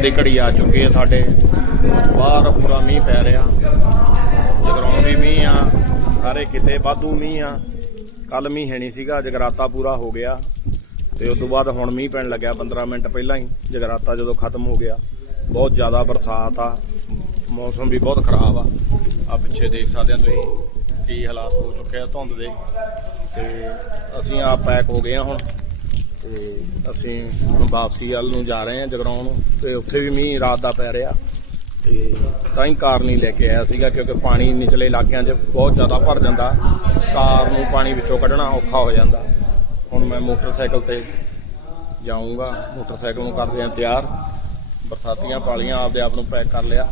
ਦੀ ਘੜੀ ਆ ਚੁੱਕੀ ਹੈ ਸਾਡੇ। ਬਾਹਰ ਪੂਰਾ ਮੀਂਹ ਪੈ ਰਿਹਾ। ਜਗਰਾਉਂ ਵੀ ਮੀਂਹ ਆ। ਸਾਰੇ ਕਿਤੇ ਵਾਧੂ ਮੀਂਹ ਆ। ਕੱਲ ਮੀਂਹ ਹੈ ਨਹੀਂ ਸੀਗਾ, ਜਗਰਾਤਾ ਪੂਰਾ ਹੋ ਗਿਆ। ਤੇ ਉਸ ਤੋਂ ਬਾਅਦ ਹੁਣ ਮੀਂਹ ਪੈਣ ਲੱਗਿਆ 15 ਮਿੰਟ ਪਹਿਲਾਂ ਹੀ। ਜਗਰਾਤਾ ਜਦੋਂ ਖਤਮ ਹੋ ਗਿਆ, ਬਹੁਤ ਜ਼ਿਆਦਾ ਬਰਸਾਤ ਆ। ਮੌਸਮ ਵੀ ਬਹੁਤ ਖਰਾਬ ਆ। ਆ ਪਿੱਛੇ ਦੇਖ ਸਕਦੇ ਆ ਤੁਸੀਂ ਕੀ ਹਾਲਾਤ ਹੋ ਚੁੱਕੇ ਆ ਧੁੰਦ ਦੇ। ਤੇ ਅਸੀਂ ਆ ਪੈਕ ਹੋ ਗਏ ਆ ਹੁਣ। ਤੇ ਅਸੀਂ ਹੁਣ ਵਾਪਸੀ ਵੱਲ ਨੂੰ ਜਾ ਰਹੇ ਹਾਂ ਜਗਰਾਉਂ ਨੂੰ ਤੇ ਉੱਥੇ ਵੀ ਮੀਂਹ ਰਾਤ ਦਾ ਪੈ ਰਿਹਾ ਤੇ ਤਾਂ ਹੀ ਕਾਰ ਨਹੀਂ ਲੈ ਕੇ ਆਇਆ ਸੀਗਾ ਕਿਉਂਕਿ ਪਾਣੀ ਨਿਚਲੇ ਇਲਾਕਿਆਂ 'ਚ ਬਹੁਤ ਜ਼ਿਆਦਾ ਭਰ ਜਾਂਦਾ। ਕਾਰ ਨੂੰ ਪਾਣੀ ਵਿੱਚੋਂ ਕੱਢਣਾ ਔਖਾ ਹੋ ਜਾਂਦਾ। ਹੁਣ ਮੈਂ ਮੋਟਰਸਾਈਕਲ ਤੇ ਜਾਊਂਗਾ। ਮੋਟਰਸਾਈਕਲ ਨੂੰ ਕਰਦੇ ਹਾਂ ਤਿਆਰ। ਬਰਸਾਤੀਆਂ ਪਾਲੀਆਂ, ਆਪਦੇ ਆਪ ਨੂੰ ਪੈਕ ਕਰ ਲਿਆ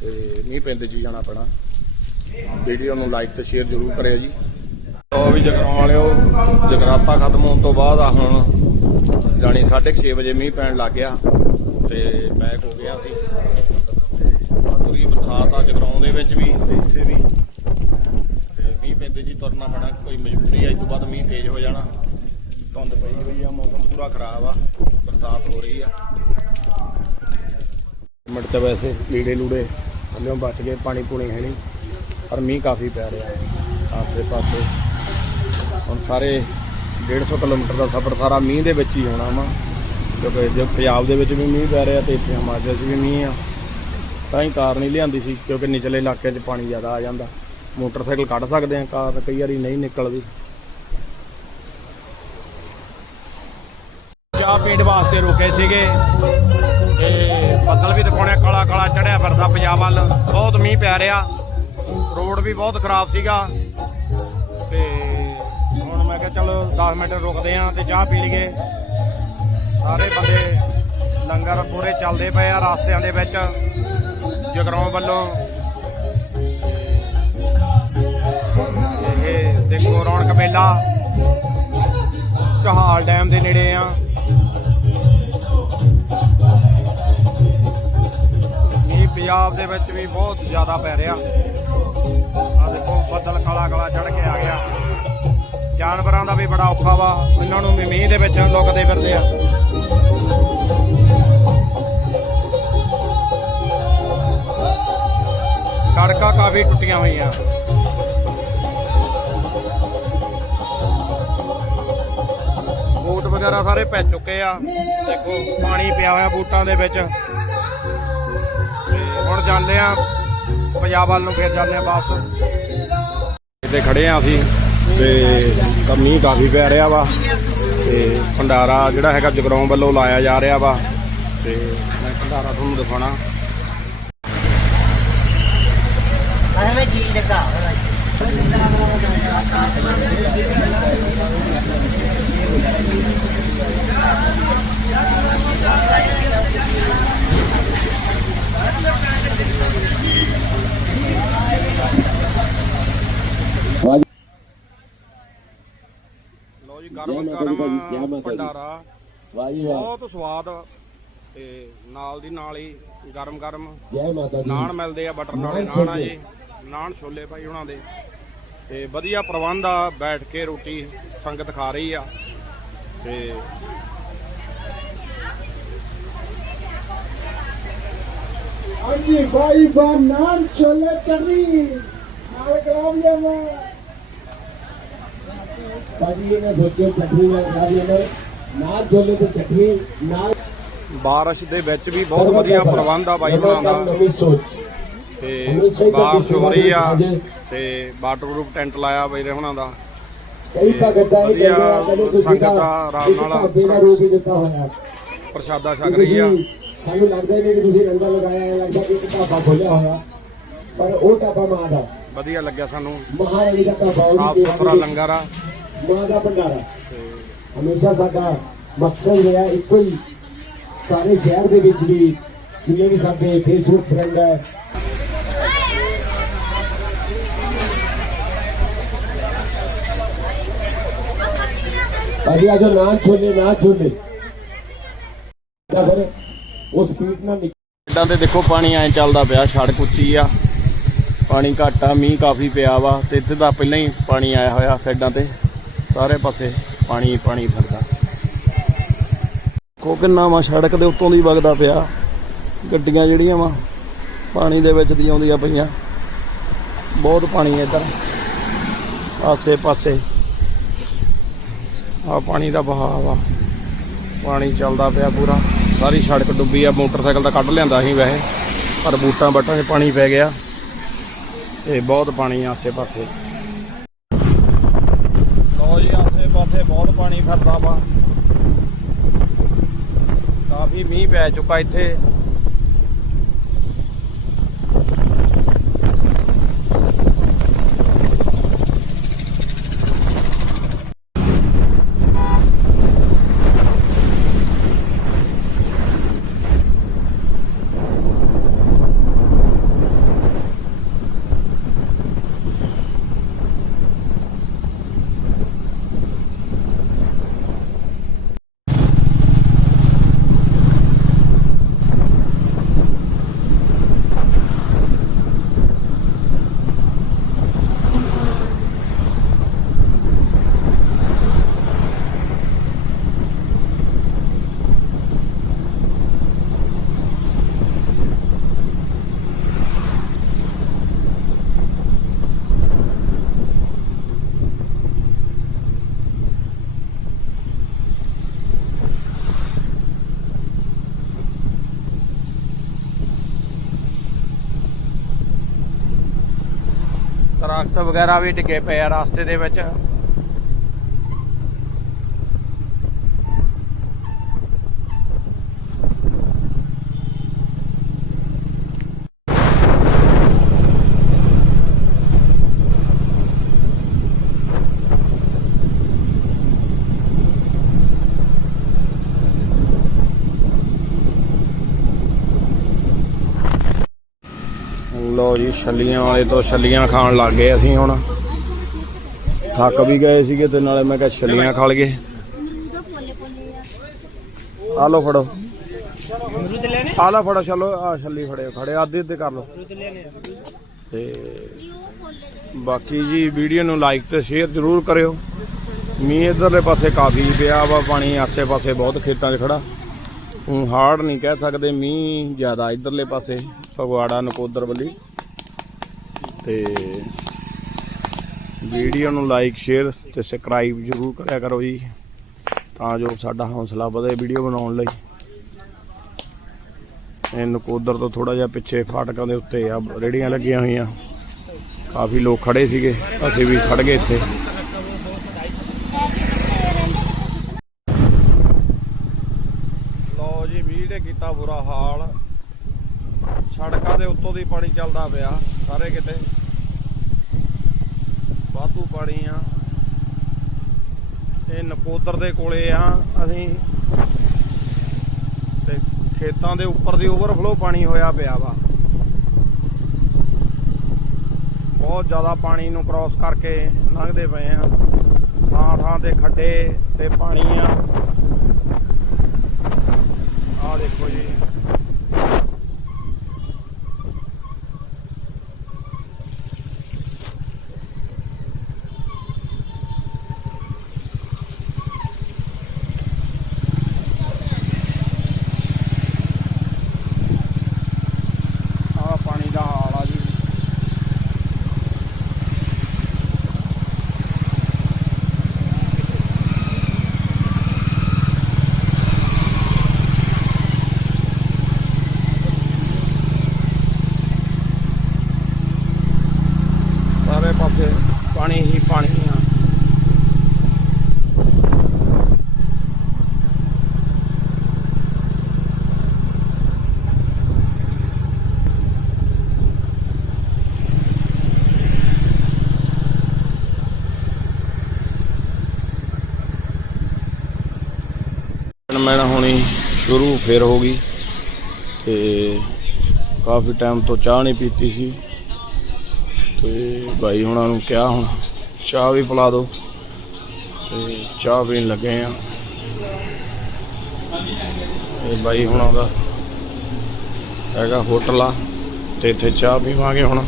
ਤੇ ਮੀਂਹ ਪੈਂਦੇ ਜੀ ਜਾਣਾ ਪੈਣਾ। ਵੀਡੀਓ ਨੂੰ ਲਾਈਕ ਤੇ ਸ਼ੇਅਰ ਜ਼ਰੂਰ ਕਰਿਓ ਜੀ। ਉਹ ਵੀ ਜਗਰਾਉਂ ਵਾਲਿਓ ਜਗਰਾਤਾ ਖਤਮ ਹੋਣ ਤੋਂ ਬਾਅਦ ਆ ਹੁਣ ਜਾਣੀ 6:30 ਵਜੇ ਮੀਂਹ ਪੈਣ ਲੱਗ ਗਿਆ ਤੇ ਬੈਕ ਹੋ ਗਿਆ ਸੀ ਪੂਰੀ ਬਰਸਾਤ ਆ ਜਗਰਾਉਂ ਦੇ ਵਿੱਚ ਵੀ। ਤੇ ਇੱਥੇ ਵੀ। ਤੇ ਮੀਂਹ ਪੈਂਦੇ ਜੀ ਤੁਰਨਾ ਪੈਣਾ ਕੋਈ ਮਜਬੂਰੀ ਆ ਇਸ ਤੋਂ ਬਾਅਦ ਮੀਂਹ ਤੇਜ਼ ਹੋ ਜਾਣਾ। ਧੁੰਦ ਪਈ ਹੋਈ ਆ ਮੌਸਮ ਪੂਰਾ ਖਰਾਬ ਆ ਬਰਸਾਤ ਹੋ ਰਹੀ ਆ। ਮਿੰਟ ਤੇ ਵੈਸੇ ਲੀੜੇ ਲੂੜੇ ਥੱਲੇੋਂ ਬਚ ਗਏ ਪਾਣੀ ਪੂਣੀ ਹੈ ਨਹੀਂ ਪਰ ਮੀਂਹ ਕਾਫੀ ਪੈ ਰਿਹਾ। ਆਸੇ ਪਾਸੇ ਹੁਣ ਸਾਰੇ 150 ਕਿਲੋਮੀਟਰ ਦਾ ਸਫ਼ਰ ਸਾਰਾ ਮੀਂਹ ਦੇ ਵਿੱਚ ਹੀ ਹੋਣਾ ਵਾ। ਕਿਉਂਕਿ ਜੇ ਪੰਜਾਬ ਦੇ ਵਿੱਚ ਵੀ ਮੀਂਹ ਪੈ ਰਿਹਾ ਤੇ ਇੱਥੇ ਹਿਮਾਚਲ 'ਚ ਵੀ ਮੀਂਹ ਆ। ਤਾਂ ਹੀ ਕਾਰ ਨਹੀਂ ਲਿਆਂਦੀ ਸੀ, ਕਿਉਂਕਿ ਨਿਚਲੇ ਇਲਾਕੇ 'ਚ ਪਾਣੀ ਜ਼ਿਆਦਾ ਆ ਜਾਂਦਾ। ਮੋਟਰਸਾਈਕਲ ਕੱਢ ਸਕਦੇ ਆ, ਕਾਰ ਕਈ ਵਾਰੀ ਨਹੀਂ ਨਿਕਲਦੀ। ਚਾਹ ਪੀਣ ਵਾਸਤੇ ਰੁਕੇ ਸੀਗੇ। ਤੇ ਬੱਦਲ ਵੀ ਦਿਖਾਉਣੇ ਕਾਲਾ ਕਾਲਾ ਚੜਿਆ ਫਿਰਦਾ ਪੰਜਾਬ ਵੱਲ। ਬਹੁਤ ਮੀਂਹ ਪੈ ਰਿਹਾ। ਰੋਡ ਵੀ ਬਹੁਤ ਖਰਾਬ ਸੀਗਾ। ਤੇ ਮੈਂ ਕਿਹਾ ਚਲੋ 10 ਮਿੰਟ ਰੁਕਦੇ ਆਂ ਤੇ ਚਾਹ ਪੀ ਲਈਏ। ਸਾਰੇ ਬੰਦੇ ਲੰਗਰ ਪੂਰੇ ਚੱਲਦੇ ਪਏ ਆ ਰਾਸਤਿਆਂ ਦੇ ਵਿੱਚ, ਜਗਰਾਉਂ ਵੱਲੋਂ। ਇਹ ਦੇਖੋ ਰੌਣਕ ਮੇਲਾ, ਚਹਾਲ ਡੈਮ ਦੇ ਨੇੜੇ ਆ। ਇਹ ਪੰਜਾਬ ਦੇ ਵਿੱਚ ਵੀ ਬਹੁਤ ਜ਼ਿਆਦਾ ਪੈ ਰਿਹਾ। ਆ ਦੇਖੋ ਬੱਦਲ ਕਾਲਾ ਕਾਲਾ ਚੜ ਕੇ ਆ ਗਿਆ। ਜਾਨਵਰਾਂ ਦਾ ਵੀ ਬੜਾ ਔਖਾ ਵਾ ਇਹਨਾਂ ਨੂੰ ਵੀ ਮੀਂਹ ਦੇ ਵਿੱਚ ਲੁਕਦੇ ਫਿਰਦੇ ਆ। ਸੜਕਾਂ ਕਾਫੀ ਟੁੱਟੀਆਂ ਹੋਈਆਂ। ਬੂਟ ਵਗੈਰਾ ਸਾਰੇ ਪੈ ਚੁੱਕੇ ਆ। ਦੇਖੋ, ਪਾਣੀ ਪਿਆ ਹੋਇਆ ਬੂਟਾਂ ਦੇ ਵਿੱਚ। ਤੇ ਹੁਣ ਜਾਂਦੇ ਆ, ਪੰਜਾਬ ਵੱਲ ਨੂੰ ਫਿਰ ਜਾਂਦੇ ਆ ਵਾਪਸ। ਇੱਥੇ ਖੜੇ ਆ ਅਸੀਂ। ਤੇ ਤਾਂ ਮੀਂਹ ਕਾਫੀ ਪੈ ਰਿਹਾ ਵਾ ਤੇ ਭੰਡਾਰਾ ਜਿਹੜਾ ਹੈਗਾ ਜਗਰਾਉਂ ਵੱਲੋਂ ਲਾਇਆ ਜਾ ਰਿਹਾ ਵਾ ਤੇ ਮੈਂ ਭੰਡਾਰਾ ਤੁਹਾਨੂੰ ਦਿਖਾਉਣਾ। ਐਵੇਂ ਜੀ ਲੱਗਾ ਲਓ ਗਰਮ ਭੰਡਾਰਾ। ਵਾਹ ਵਾਹ। ਬਹੁਤ ਸਵਾਦ ਤੇ ਨਾਲ ਦੀ ਨਾਲ ਹੀ ਗਰਮ ਗਰਮ ਜੈ ਮਾਤਾ ਦੀ। ਨਾਨ ਮਿਲਦੇ ਆ ਬਟਰ ਨਾਲੇ ਨਾਨ ਆ ਜੀ। ਨਾਨ ਛੋਲੇ ਭਾਈ ਉਹਨਾਂ ਦੇ। ਤੇ ਵਧੀਆ ਪ੍ਰਬੰਧ ਆ ਬੈਠ ਕੇ ਰੋਟੀ ਸੰਗਤ ਖਾ ਰਹੀ ਆ। ਤੇ ਹਾਂਜੀ ਬਾਈ ਬਾ ਨਾਨ ਚੋਲੇ ਚਟਨੀ। ਨਾਲ ਕਰਾਮ ਜਾਵਾ ਬਾਜੀ ਇਹਨੇ ਸੋਚਿਆ ਚਟਨੀ ਨਾਲ ਖਾ ਲਿਆ ਨਾਲ ਚੋਲੇ ਤੇ ਚਟਨੀ ਨਾਲ ਬਾਰਿਸ਼ ਦੇ ਵਿੱਚ ਵੀ ਬਹੁਤ ਵਧੀਆ ਪ੍ਰਬੰਧ ਆ ਬਾਈ ਉਹਨਾਂ ਦਾ। ਤੇ ਬਾਰਿਸ਼ ਹੋ ਰਹੀ ਆ ਤੇ ਵਾਟਰਪ੍ਰੂਫ ਟੈਂਟ ਲਾਇਆ ਵੀਰੇ ਉਹਨਾਂ ਦਾ। ਕਈ ਭਗਤਾਂ ਹੀ ਵਧੀਆ ਕਹਿੰਦੇ ਆ ਕਹਿੰਦੇ ਤੁਸੀਂ ਸੰਗਤ ਦਾ ਆਰਾਮ ਨਾਲ ਦਾ ਪ੍ਰਸ਼ਾਦਾ ਛਕ ਰਹੀ ਆ। ਸਾਨੂੰ ਲੱਗਦਾ ਨਹੀਂ ਕਿ ਤੁਸੀਂ ਰੰਗਾ ਲਗਾਇਆ ਹੈ ਲੱਗਦਾ ਕਿ ਢਾਬਾ ਖੋਲਿਆ ਹੋਇਆ। ਪਰ ਉਹ ਢਾਬਾ ਮਾਂ ਦਾ ਵਧੀਆ ਲੱਗਿਆ ਸਾਨੂੰ। ਮਹਾਰਾਣੀ ਦਾ ਢਾਬਾ ਸਾਫ਼ ਸੁਥਰਾ ਲੰਗਰ ਆ। ਮਾਂ ਦਾ ਭੰਡਾਰਾ। ਹਮੇਸ਼ਾ ਸਾਡਾ ਮਕਸਦ ਰਿਹਾ ਇੱਕੋ ਹੀ, ਸਾਰੇ ਸ਼ਹਿਰ ਦੇ ਵਿੱਚ ਵੀ, ਜਿੰਨੇ ਵੀ ਸਾਡੇ ਫੇਸਬੁੱਕ ਫਰੈਂਡ ਹੈ। ਭਾਜੀ, ਆਜੋ ਨਾ ਛੋਲੇ ਨਾ ਛੋਲੇ। ਤਾਂ ਫਿਰ ਉਹ ਸਪੀਡ ਨਾਲ ਇਦਾਂ ਤੇ ਦੇਖੋ ਪਾਣੀ ਐਂ ਚੱਲਦਾ ਪਿਆ ਸੜਕ ਉੱਚੀ ਆ। ਪਾਣੀ ਘੱਟ ਆ, ਮੀਂਹ ਕਾਫੀ ਪਿਆ ਵਾ ਤੇ ਇੱਥੇ ਤਾਂ ਪਹਿਲਾਂ ਹੀ ਪਾਣੀ ਆਇਆ ਹੋਇਆ ਸਾਈਡਾਂ ਤੇ। ਸਾਰੇ ਪਾਸੇ ਪਾਣੀ ਪਾਣੀ ਫਿਰਦਾ। ਕੋ ਕਿੰਨਾ ਵਾ, ਸੜਕ ਦੇ ਉੱਤੋਂ ਦੀ ਵਗਦਾ ਪਿਆ। ਗੱਡੀਆਂ ਜਿਹੜੀਆਂ ਵਾ, ਪਾਣੀ ਦੇ ਵਿੱਚ ਦੀ ਆਉਂਦੀਆਂ ਪਈਆਂ। ਬਹੁਤ ਪਾਣੀ ਹੈ ਇੱਧਰ। ਆਸੇ ਪਾਸੇ। ਆ ਪਾਣੀ ਦਾ ਬਹਾਵ ਆ। ਪਾਣੀ ਚੱਲਦਾ ਪਿਆ ਪੂਰਾ। ਸਾਰੀ ਸੜਕ ਡੁੱਬੀ ਆ। ਮੋਟਰਸਾਈਕਲ ਤਾਂ ਕੱਢ ਲਿਆਂਦਾ ਸੀ ਵੈਸੇ, ਪਰ ਬੂਟਾਂ ਬੱਟਾਂ 'ਚ ਪਾਣੀ ਪੈ ਗਿਆ। ਤੇ ਬਹੁਤ ਪਾਣੀ ਆਸੇ ਪਾਸੇ ਲੋ ਜੀ ਆਸੇ ਪਾਸੇ ਬਹੁਤ ਪਾਣੀ ਫਿਰਦਾ ਵਾ। ਕਾਫੀ ਮੀਂਹ ਪੈ ਚੁੱਕਾ ਇੱਥੇ। ਦਰਖਤ ਵਗੈਰਾ ਵੀ ਡਿੱਗੇ ਪਏ ਆ ਰਸਤੇ ਦੇ ਵਿੱਚ। ਲੋ ਜੀ, ਛੱਲੀਆਂ ਵਾਲੇ ਤੋਂ ਛੱਲੀਆਂ ਖਾਣ ਲੱਗ ਗਏ ਅਸੀਂ ਹੁਣ। ਥੱਕ ਵੀ ਗਏ ਸੀਗੇ ਤੇ ਨਾਲੇ ਮੈਂ ਕਿਹਾ ਛੱਲੀਆਂ ਖਾ ਲਈਏ। ਆ ਲੋ ਫੜੋ। ਆ ਲੋ ਫੜੋ ਛੱਲੋ, ਆ ਛੱਲੀ ਫੜੇ ਖੜੇ ਆਧੇ ਅੱਧੇ ਕਰ ਲਓ। ਤੇ ਬਾਕੀ ਜੀ ਵੀਡੀਓ ਨੂੰ ਲਾਈਕ ਤੇ ਸ਼ੇਅਰ ਜ਼ਰੂਰ ਕਰਿਓ। ਮੀਂਹ ਇਧਰਲੇ ਪਾਸੇ ਕਾਫੀ ਪਿਆ ਵਾ, ਪਾਣੀ ਆਸੇ ਪਾਸੇ ਬਹੁਤ ਖੇਤਾਂ 'ਚ ਖੜਾ। ਹੁਣ ਹਾਰਡ ਨਹੀਂ ਕਹਿ ਸਕਦੇ, ਮੀਂਹ ਜ਼ਿਆਦਾ ਇਧਰਲੇ ਪਾਸੇ, ਫਗਵਾੜਾ, ਨਕੋਦਰ ਵੱਲੀ। ਤੇ ਵੀਡੀਓ ਨੂੰ ਲਾਈਕ, ਸ਼ੇਅਰ ਤੇ ਸਬਸਕ੍ਰਾਈਬ ਜ਼ਰੂਰ ਕਰਿਆ ਕਰੋ ਜੀ, ਤਾਂ ਜੋ ਸਾਡਾ ਹੌਸਲਾ ਵਧੇ ਵੀਡੀਓ ਬਣਾਉਣ ਲਈ। ਇਹ ਨਕੋਦਰ ਤੋਂ ਥੋੜਾ ਜਿਹਾ ਪਿੱਛੇ ਫਾਟਕਾਂ ਦੇ ਉੱਤੇ ਆ, ਰੇੜੀਆਂ ਲੱਗੀਆਂ ਹੋਈਆਂ। ਕਾਫੀ ਲੋਕ ਖੜੇ ਸੀਗੇ, ਅਸੀਂ ਵੀ ਖੜ ਗਏ ਇੱਥੇ। ਲਓ ਜੀ, ਮੀਂਹ ਨੇ ਕੀਤਾ ਬੁਰਾ ਹਾਲ। ਸੜਕਾਂ ਦੇ ਉੱਤੋਂ ਦੀ ਪਾਣੀ ਚੱਲਦਾ ਪਿਆ, ਸਾਰੇ ਕਿਤੇ। ਵਾਧੂ ਪਾਣੀ ਆ। ਇਹ ਨਕੋਦਰ ਦੇ ਕੋਲੇ ਆ। ਅਸੀਂ ਤੇ ਖੇਤਾਂ ਦੇ ਉੱਪਰ ਦੀ ਓਵਰਫਲੋ ਪਾਣੀ ਹੋਇਆ ਪਿਆ ਵਾ। ਬਹੁਤ ਜ਼ਿਆਦਾ ਪਾਣੀ ਨੂੰ ਕ੍ਰਾਸ ਕਰਕੇ ਲੰਘਦੇ ਪਏ ਆ। ਥਾਂ ਥਾਂ ਤੇ ਖੱਡੇ ਤੇ ਪਾਣੀ ਆ। ਆ ਦੇਖੋ ਜੀ ਆ ਪਾਣੀ ਦਾ ਹਾਲ ਆ ਜੀ ਸਾਰੇ ਪਾਸੇ ਪਾਣੀ ਹੀ ਪਾਣੀ ਆ ਮੈਂ ਹੁਣੀ ਸ਼ੁਰੂ ਫੇਰ ਹੋ ਗਈ ਤੇ ਕਾਫੀ ਟਾਈਮ ਤੋਂ ਚਾਹ ਨਹੀਂ ਪੀਤੀ ਸੀ। ਤੇ ਭਾਈ ਹੁਣਾਂ ਨੂੰ ਕਿਹਾ ਹੁਣ ਚਾਹ ਵੀ ਪਿਲਾ ਦਿਓ ਤੇ ਚਾਹ ਪੀਣ ਲੱਗੇ ਆ। ਇਹ ਬਾਈ ਹੁਣਾਂ ਦਾ ਹੈਗਾ ਹੋਟਲ ਆ ਤੇ ਇੱਥੇ ਚਾਹ ਪੀਵਾਂਗੇ ਹੁਣ।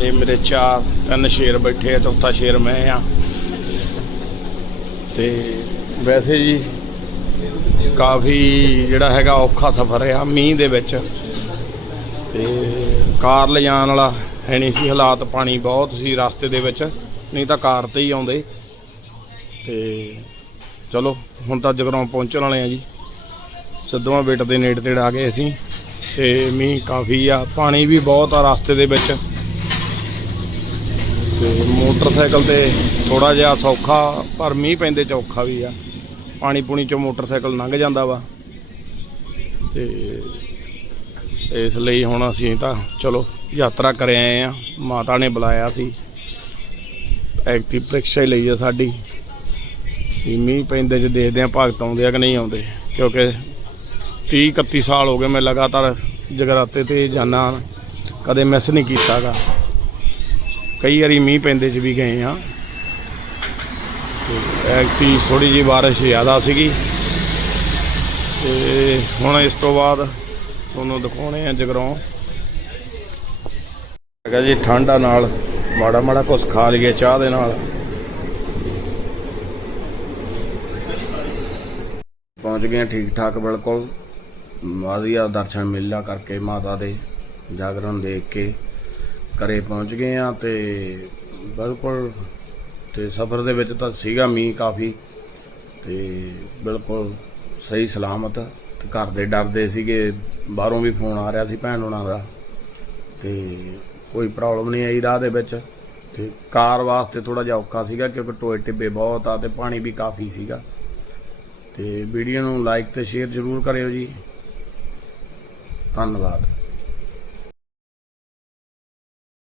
ਇਹ ਮੇਰੇ ਚਾਰ ਤਿੰਨ ਸ਼ੇਰ ਬੈਠੇ ਆ, ਚੌਥਾ ਸ਼ੇਰ ਮੈਂ ਆ। ਤੇ ਵੈਸੇ ਜੀ ਕਾਫੀ ਜਿਹੜਾ ਹੈਗਾ ਔਖਾ ਸਫ਼ਰ ਆ ਮੀਂਹ ਦੇ ਵਿੱਚ। ਤੇ ਕਾਰ ਲਿਜਾਣ ਵਾਲਾ ਹੈ ਨਹੀਂ ਸੀ, ਹਾਲਾਤ ਪਾਣੀ ਬਹੁਤ ਸੀ ਰਸਤੇ ਦੇ ਵਿੱਚ, ਨਹੀਂ ਤਾਂ ਕਾਰ ਤੇ ਹੀ ਆਉਂਦੇ। ਤੇ ਚਲੋ, ਹੁਣ ਤਾਂ ਜਗਰਾਉਂ ਪਹੁੰਚਣ ਵਾਲੇ ਆ ਜੀ। ਸਿੱਧਵਾਂ ਬੇਟ ਦੇ ਨੇੜੇ ਤੇੜ ਆ ਗਏ ਅਸੀਂ, ਤੇ ਮੀਂਹ ਕਾਫੀ ਆ, ਪਾਣੀ ਵੀ ਬਹੁਤ ਆ ਰਸਤੇ ਦੇ ਵਿੱਚ। ਤੇ ਮੋਟਰਸਾਈਕਲ ਤੇ ਥੋੜਾ ਜਿਹਾ ਸੌਖਾ, ਪਰ ਮੀਂਹ ਪੈਂਦੇ ਚ ਔਖਾ ਵੀ ਆ। ਪਾਣੀ ਪੂਣੀ ਚੋਂ ਮੋਟਰਸਾਈਕਲ ਲੰਘ ਜਾਂਦਾ ਵਾ। ਤੇ ਇਸ ਲਈ ਹੁਣ ਅਸੀਂ ਤਾਂ ਚਲੋ ਯਾਤਰਾ ਕਰ ਆਏ ਆ। ਮਾਤਾ ਨੇ ਬੁਲਾਇਆ ਸੀ। ਐਕਟਿਵ ਪ੍ਰੀਖਿਆ ਹੀ ਲਈ ਆ ਸਾਡੀ। ਮੀਂਹ ਪੈਂਦੇ ਚ ਦੇਖਦੇ ਆ ਭਗਤ ਆਉਂਦੇ ਆ ਕਿ ਨਹੀਂ ਆਉਂਦੇ। ਕਿਉਂਕਿ 30 31 ਸਾਲ ਹੋ ਗਏ ਮੈਂ ਲਗਾਤਾਰ ਜਗਰਾਤੇ ਤੇ ਜਾਣਾ ਕਦੇ ਮਿਸ ਨਹੀਂ ਕੀਤਾਗਾ। ਕਈ ਵਾਰੀ ਮੀਂਹ ਪੈਂਦੇ ਚ ਵੀ ਗਏ ਆ। ਐਕਟੀ ਥੋੜੀ ਜਿਹੀ ਬਾਰਿਸ਼ ਜ਼ਿਆਦਾ ਸੀਗੀ। ਤੇ ਹੁਣ ਇਸ ਤੋਂ ਬਾਅਦ ਤੁਹਾਨੂੰ ਦਿਖਾਉਣੇ ਆ ਜਗਰਾਉਂ ਹੈਗਾ ਜੀ ਠੰਡਾ ਨਾਲ, ਮਾੜਾ ਮਾੜਾ ਕੁਛ ਖਾ ਲਈਏ ਚਾਹ ਦੇ ਨਾਲ। ਪਹੁੰਚ ਗਏ ਹਾਂ ਠੀਕ ਠਾਕ ਬਿਲਕੁਲ। ਵਧੀਆ ਦਰਸ਼ਨ ਮਿਲਿਆ ਕਰਕੇ ਮਾਤਾ ਦੇ ਜਾਗਰਣ ਦੇਖ ਕੇ ਘਰੇ ਪਹੁੰਚ ਗਏ ਆ ਤੇ ਬਿਲਕੁਲ ਤੇ ਸਫ਼ਰ ਦੇ ਵਿੱਚ ਤਾਂ ਸੀਗਾ ਮੀਂਹ ਕਾਫੀ ਤੇ ਬਿਲਕੁਲ ਸਹੀ ਸਲਾਮਤ। ਤੇ ਘਰ ਦੇ ਡਰਦੇ ਸੀਗੇ, ਬਾਹਰੋਂ ਵੀ ਫੋਨ ਆ ਰਿਹਾ ਸੀ ਭੈਣ ਉਹਨਾਂ ਦਾ ਤੇ ਕੋਈ ਪ੍ਰੋਬਲਮ ਨਹੀਂ ਆਈ ਰਾਹ ਦੇ ਵਿੱਚ ਤੇ ਕਾਰ ਵਾਸਤੇ ਥੋੜਾ ਜਿਹਾ ਔਖਾ ਸੀਗਾ ਕਿਉਂਕਿ ਟੋਏ ਟਿੱਬੇ ਬਹੁਤ ਆ ਤੇ ਪਾਣੀ ਵੀ ਕਾਫੀ ਸੀਗਾ। ਤੇ ਵੀਡੀਓ ਨੂੰ ਲਾਈਕ ਤੇ ਸ਼ੇਅਰ ਜ਼ਰੂਰ ਕਰਿਓ ਜੀ। ਧੰਨਵਾਦ।